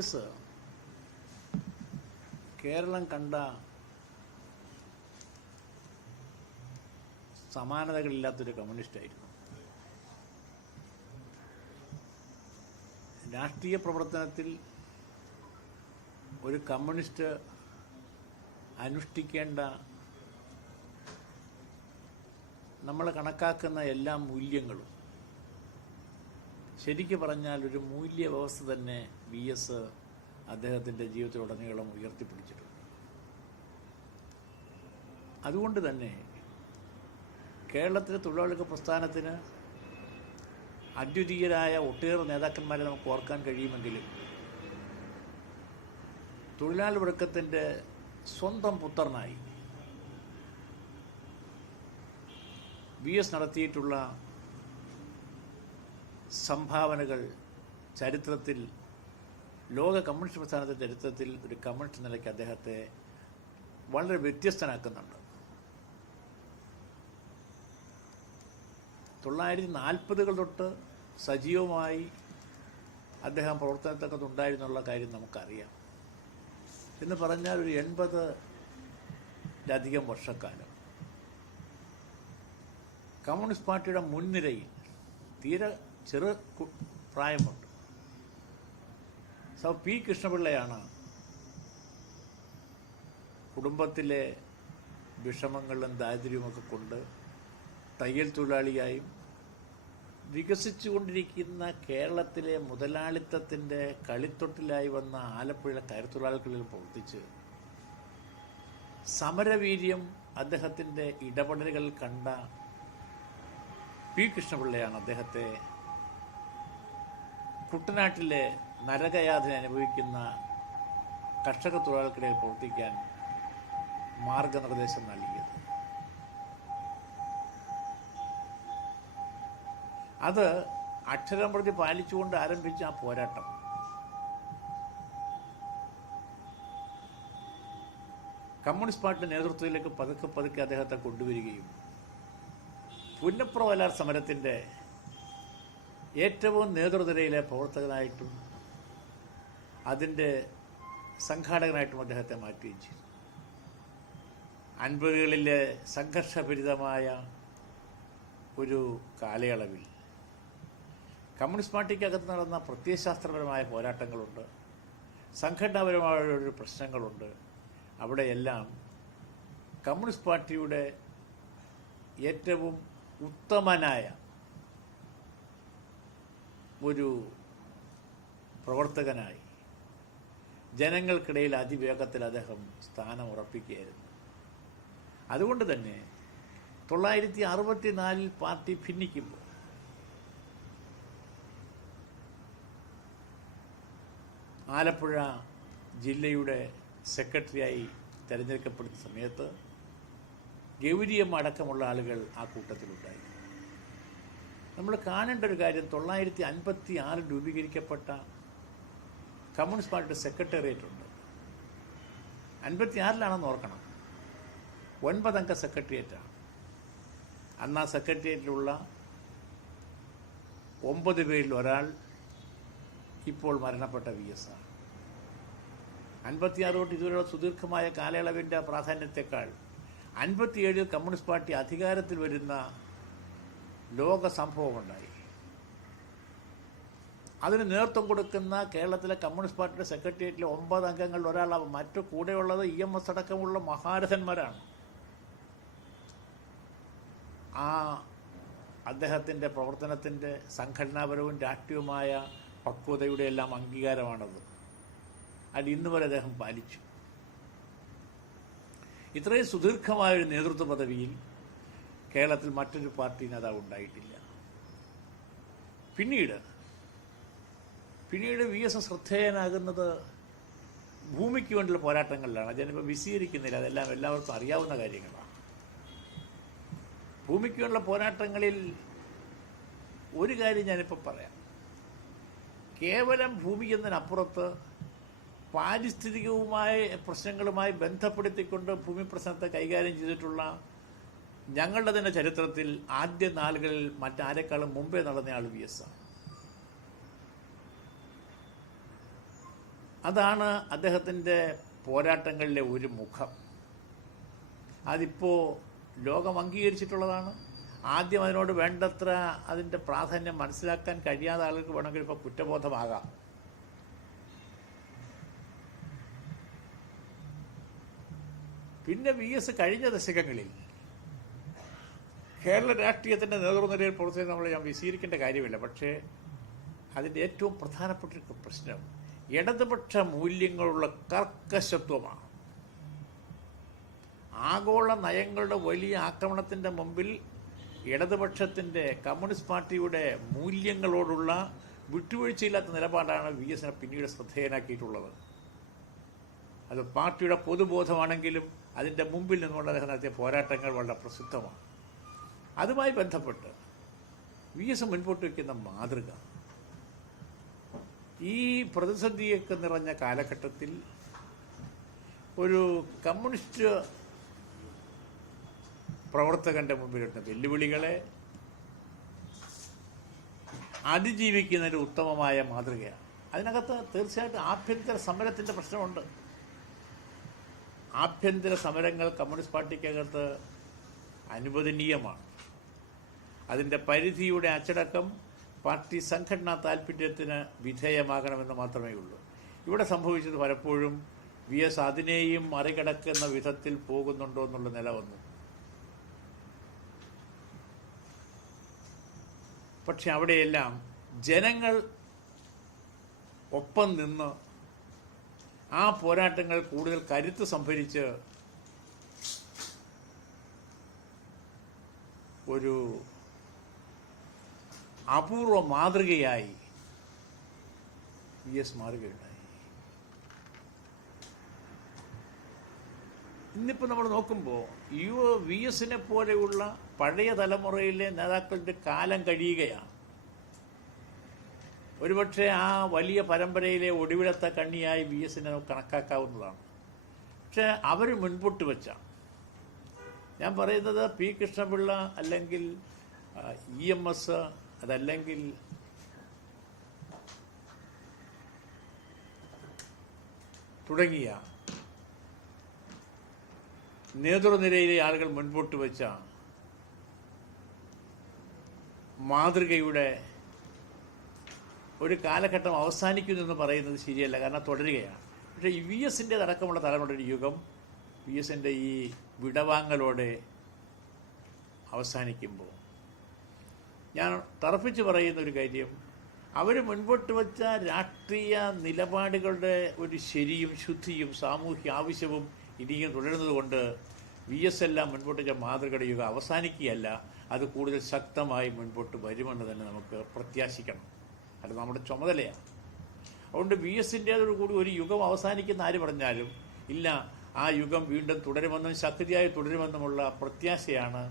S Keralam കണ്ട സമാനതകളില്ലാത്തൊരു കമ്മ്യൂണിസ്റ്റായിരുന്നു. രാഷ്ട്രീയ പ്രവർത്തനത്തിൽ ഒരു കമ്മ്യൂണിസ്റ്റ് അനുഷ്ഠിക്കേണ്ട നമ്മൾ കണക്കാക്കുന്ന എല്ലാ മൂല്യങ്ങളും ശരിക്കു പറഞ്ഞാൽ ഒരു മൂല്യവ്യവസ്ഥ തന്നെ വി എസ് അദ്ദേഹത്തിൻ്റെ ജീവിതത്തിലുടനീളം ഉയർത്തിപ്പിടിച്ചിട്ടുണ്ട്. അതുകൊണ്ട് തന്നെ കേരളത്തിലെ തൊഴിലാളികളുടെ പ്രസ്ഥാനത്തിന് അദ്വിതീയരായ ഒട്ടേറെ നേതാക്കന്മാരെ നമുക്ക് ഓർക്കാൻ കഴിയുമെങ്കിലും തൊഴിലാളി വർഗത്തിൻ്റെ സ്വന്തം പുത്രനായി വി എസ് നടത്തിയിട്ടുള്ള സംഭാവനകൾ ചരിത്രത്തിൽ, ലോക കമ്മ്യൂണിസ്റ്റ് പ്രസ്ഥാനത്തിൻ്റെ ചരിത്രത്തിൽ ഒരു കമ്മ്യൂണിസ്റ്റ് നിലയ്ക്ക് അദ്ദേഹത്തെ വളരെ വ്യത്യസ്തനാക്കുന്നുണ്ട്. 1940 തൊട്ട് സജീവമായി അദ്ദേഹം പ്രവർത്തനത്തൊക്കെ കാര്യം നമുക്കറിയാം. എന്ന് പറഞ്ഞാൽ ഒരു 80-ലധികം വർഷക്കാലം കമ്മ്യൂണിസ്റ്റ് പാർട്ടിയുടെ മുൻനിരയിൽ തീരെ ചെറു പ്രായമുണ്ട്. പി കൃഷ്ണപിള്ളയാണ് കുടുംബത്തിലെ വിഷമങ്ങളും ദാരിദ്ര്യവുമൊക്കെ കൊണ്ട് തയ്യൽ തൊഴിലാളിയായും വികസിച്ചുകൊണ്ടിരിക്കുന്ന കേരളത്തിലെ മുതലാളിത്തത്തിൻ്റെ കളിത്തൊട്ടിലായി വന്ന ആലപ്പുഴയിലെ കയർത്തൊഴിലാളികളിൽ പ്രവർത്തിച്ച് സമരവീര്യം അദ്ദേഹത്തിൻ്റെ ഇടപെടലുകൾ കണ്ട പി കൃഷ്ണപിള്ളയാണ് അദ്ദേഹത്തെ കുട്ടനാട്ടിലെ നരകയാതന അനുഭവിക്കുന്ന കർഷക തൊഴിലാളികൾക്കിടയിൽ പ്രവർത്തിക്കാൻ മാർഗനിർദ്ദേശം നൽകിയത്. അത് അക്ഷരം പ്രതി പാലിച്ചുകൊണ്ട് ആരംഭിച്ച ആ പോരാട്ടം കമ്മ്യൂണിസ്റ്റ് പാർട്ടി നേതൃത്വത്തിലേക്ക് പതുക്കെ പതുക്കെ അദ്ദേഹത്തെ കൊണ്ടുവരികയും പുന്നപ്ര വയലാർ സമരത്തിൻ്റെ ഏറ്റവും നേതൃനിരയിലെ പ്രവർത്തകനായിട്ടും അതിൻ്റെ സംഘാടകനായിട്ടും അദ്ദേഹത്തെ മാറ്റുകയും ചെയ്തു. 50കളിലെ സംഘർഷഭരിതമായ ഒരു കാലയളവിൽ കമ്മ്യൂണിസ്റ്റ് പാർട്ടിക്കകത്ത് നടന്ന പ്രത്യയശാസ്ത്രപരമായ പോരാട്ടങ്ങളുണ്ട്, സംഘടനാപരമായ ഒരു പ്രശ്നങ്ങളുണ്ട്. അവിടെയെല്ലാം കമ്മ്യൂണിസ്റ്റ് പാർട്ടിയുടെ ഏറ്റവും ഉത്തമനായ ഒരു പ്രവർത്തകനായി ജനങ്ങൾക്കിടയിൽ അതിവേഗത്തിൽ അദ്ദേഹം സ്ഥാനം ഉറപ്പിക്കുകയായിരുന്നു. അതുകൊണ്ട് തന്നെ 1964 പാർട്ടി ഭിന്നിക്കുമ്പോൾ ആലപ്പുഴ ജില്ലയുടെ സെക്രട്ടറിയായി തിരഞ്ഞെടുക്കപ്പെടുന്ന സമയത്ത് ഗൗരിയമ്മ അടക്കമുള്ള ആളുകൾ ആ കൂട്ടത്തിലുണ്ടായി. നമ്മൾ കാണേണ്ട ഒരു കാര്യം, 1956 രൂപീകരിക്കപ്പെട്ട കമ്മ്യൂണിസ്റ്റ് പാർട്ടിയുടെ സെക്രട്ടേറിയറ്റ് ഉണ്ട്. 56-ലാണെന്ന് ഓർക്കണം. 9 അംഗ സെക്രട്ടേറിയറ്റാണ്. അന്ന് ആ സെക്രട്ടേറിയറ്റിലുള്ള 9 പേരിൽ ഒരാൾ ഇപ്പോൾ മരണപ്പെട്ട വി എസ് ആണ്. 56 തൊട്ട് ഇതുവരെയുള്ള സുദീർഘമായ കാലയളവിൻ്റെ പ്രാധാന്യത്തെക്കാൾ 57-ൽ കമ്മ്യൂണിസ്റ്റ് പാർട്ടി അധികാരത്തിൽ വരുന്ന ലോക സംഭവമുണ്ടായി. അതിന് നേതൃത്വം കൊടുക്കുന്ന കേരളത്തിലെ കമ്മ്യൂണിസ്റ്റ് പാർട്ടിയുടെ സെക്രട്ടേറിയറ്റിലെ 9 അംഗങ്ങളിൽ ഒരാളാവും. മറ്റു കൂടെയുള്ളത് EMS അടക്കമുള്ള മഹാരഥന്മാരാണ്. ആ അദ്ദേഹത്തിൻ്റെ പ്രവർത്തനത്തിൻ്റെ സംഘടനാപരവും രാഷ്ട്രീയവുമായ പക്വതയുടെ എല്ലാം അംഗീകാരമാണത്. അത് ഇന്ന് വരെ അദ്ദേഹം പാലിച്ചു. ഇത്രയും സുദീർഘമായൊരു നേതൃത്വ പദവിയിൽ കേരളത്തിൽ മറ്റൊരു പാർട്ടി നേതാവ് ഉണ്ടായിട്ടില്ല. പിന്നീട് വി എസ് ശ്രദ്ധേയനാകുന്നത് ഭൂമിക്ക് വേണ്ടിയുള്ള പോരാട്ടങ്ങളിലാണ്. ഞാനിപ്പോൾ വിശദീകരിക്കുന്നില്ല, അതെല്ലാം എല്ലാവർക്കും അറിയാവുന്ന കാര്യങ്ങളാണ്. ഭൂമിക്ക് വേണ്ടിയുള്ള പോരാട്ടങ്ങളിൽ ഒരു കാര്യം ഞാനിപ്പോൾ പറയാം. കേവലം ഭൂമി എന്നതിനപ്പുറത്ത് പാരിസ്ഥിതികവുമായ പ്രശ്നങ്ങളുമായി ബന്ധപ്പെടുത്തിക്കൊണ്ട് ഭൂമി പ്രശ്നത്തെ കൈകാര്യം ചെയ്തിട്ടുള്ള ഞങ്ങളുടെ തന്നെ ചരിത്രത്തിൽ ആദ്യ നാളുകളിൽ മറ്റാരെക്കാളും മുമ്പേ നടന്നയാൾ വി എസ് ആണ്. അതാണ് അദ്ദേഹത്തിൻ്റെ പോരാട്ടങ്ങളിലെ ഒരു മുഖം. അതിപ്പോൾ ലോകം അംഗീകരിച്ചിട്ടുള്ളതാണ്. ആദ്യം അതിനോട് വേണ്ടത്ര അതിൻ്റെ പ്രാധാന്യം മനസ്സിലാക്കാൻ കഴിയാത്ത ആളുകൾക്ക് വേണമെങ്കിൽ ഇപ്പോൾ കുറ്റബോധമാകാം. പിന്നെ VS കഴിഞ്ഞ ദശകങ്ങളിൽ കേരള രാഷ്ട്രീയത്തിൻ്റെ നേതൃനിരയിൽ പുറത്തേക്ക് ഞാൻ വിശീലിക്കേണ്ട കാര്യമില്ല. പക്ഷേ അതിൻ്റെ ഏറ്റവും പ്രധാനപ്പെട്ട പ്രശ്നം ഇടതുപക്ഷ മൂല്യങ്ങളുള്ള കർക്കശത്വമാണ്. ആഗോള നയങ്ങളുടെ വലിയ ആക്രമണത്തിൻ്റെ മുമ്പിൽ ഇടതുപക്ഷത്തിൻ്റെ കമ്മ്യൂണിസ്റ്റ് പാർട്ടിയുടെ മൂല്യങ്ങളോടുള്ള വിട്ടുവീഴ്ചയില്ലാത്ത നിലപാടാണ് VS പിന്നീട് ശ്രദ്ധേയനാക്കിയിട്ടുള്ളത്. അത് പാർട്ടിയുടെ പൊതുബോധമാണെങ്കിലും അതിൻ്റെ മുമ്പിൽ നിന്നുകൊണ്ട് അദ്ദേഹം നടത്തിയ പോരാട്ടങ്ങൾ വളരെ പ്രസിദ്ധമാണ്. അതുമായി ബന്ധപ്പെട്ട് VS മുൻപോട്ട് വയ്ക്കുന്ന മാതൃക ഈ പ്രതിസന്ധിയൊക്കെ നിറഞ്ഞ കാലഘട്ടത്തിൽ ഒരു കമ്മ്യൂണിസ്റ്റ് പ്രവർത്തകൻ്റെ മുമ്പിലിരുന്ന വെല്ലുവിളികളെ അതിജീവിക്കുന്നതിന് ഉത്തമമായ മാതൃകയാണ്. അതിനകത്ത് തീർച്ചയായിട്ടും ആഭ്യന്തര സമരത്തിൻ്റെ പ്രശ്നമുണ്ട്. ആഭ്യന്തര സമരങ്ങൾ കമ്മ്യൂണിസ്റ്റ് പാർട്ടിക്കകത്ത് അനുവദനീയമാണ്. അതിൻ്റെ പരിധിയുടെ അച്ചടക്കം പാർട്ടി സംഘടനാ താൽപ്പര്യത്തിന് വിധേയമാകണമെന്ന് മാത്രമേ ഉള്ളൂ. ഇവിടെ സംഭവിച്ചത് പലപ്പോഴും VS അതിനെയും മറികടക്കുന്ന വിധത്തിൽ പോകുന്നുണ്ടോ എന്നുള്ള നില വന്നു. പക്ഷെ അവിടെയെല്ലാം ജനങ്ങൾ ഒപ്പം നിന്ന് ആ പോരാട്ടങ്ങൾ കൂടുതൽ കരുത്ത് സംഭരിച്ച് ഒരു അപൂർവ മാതൃകയായി VS മാറുകയുണ്ടായി. ഇന്നിപ്പോൾ നമ്മൾ നോക്കുമ്പോൾ VSനെ പോലെയുള്ള പഴയ തലമുറയിലെ നേതാക്കളുടെ കാലം കഴിയുകയാണ്. ഒരുപക്ഷെ ആ വലിയ പരമ്പരയിലെ ഒടുവിലത്തെ കണ്ണിയായി VSനെ കണക്കാക്കാവുന്നതാണ്. പക്ഷെ അവർ മുൻപോട്ട് വെച്ച, ഞാൻ പറയുന്നത് P കൃഷ്ണപിള്ള അല്ലെങ്കിൽ EMS, അതല്ലെങ്കിൽ തുടങ്ങിയ നേതൃനിരയിലെ ആളുകൾ മുൻപോട്ട് വെച്ച മാതൃകയുടെ ഒരു കാലഘട്ടം അവസാനിക്കുന്നു എന്ന് പറയുന്നത് ശരിയല്ല, കാരണം തുടരുകയാണ്. പക്ഷേ ഈ VSൻ്റെ അടക്കമുള്ള തലമുറയുടെ യുഗം VSൻ്റെ ഈ വിടവാങ്ങലോടെ അവസാനിക്കുമ്പോൾ ഞാൻ തറപ്പിച്ച് പറയുന്ന ഒരു കാര്യം, അവർ മുൻപോട്ട് വച്ച രാഷ്ട്രീയ നിലപാടുകളുടെ ഒരു ശരിയും ശുദ്ധിയും സാമൂഹ്യ ആവശ്യവും ഇനിയും തുടരുന്നത് കൊണ്ട് VS എല്ലാം മുൻപോട്ട് വെച്ച മാതൃകയുടെ യുഗം അവസാനിക്കുകയല്ല, അത് കൂടുതൽ ശക്തമായി മുൻപോട്ട് വരുമെന്ന് തന്നെ നമുക്ക് പ്രത്യാശിക്കണം. അത് നമ്മുടെ ചുമതലയാണ്. അതുകൊണ്ട് VSൻ്റേതോടു കൂടി ഒരു യുഗം അവസാനിക്കുന്ന ആര് പറഞ്ഞാലും ഇല്ല, ആ യുഗം വീണ്ടും തുടരുമെന്നും ശക്തിയായി തുടരുമെന്നുമുള്ള പ്രത്യാശയാണ്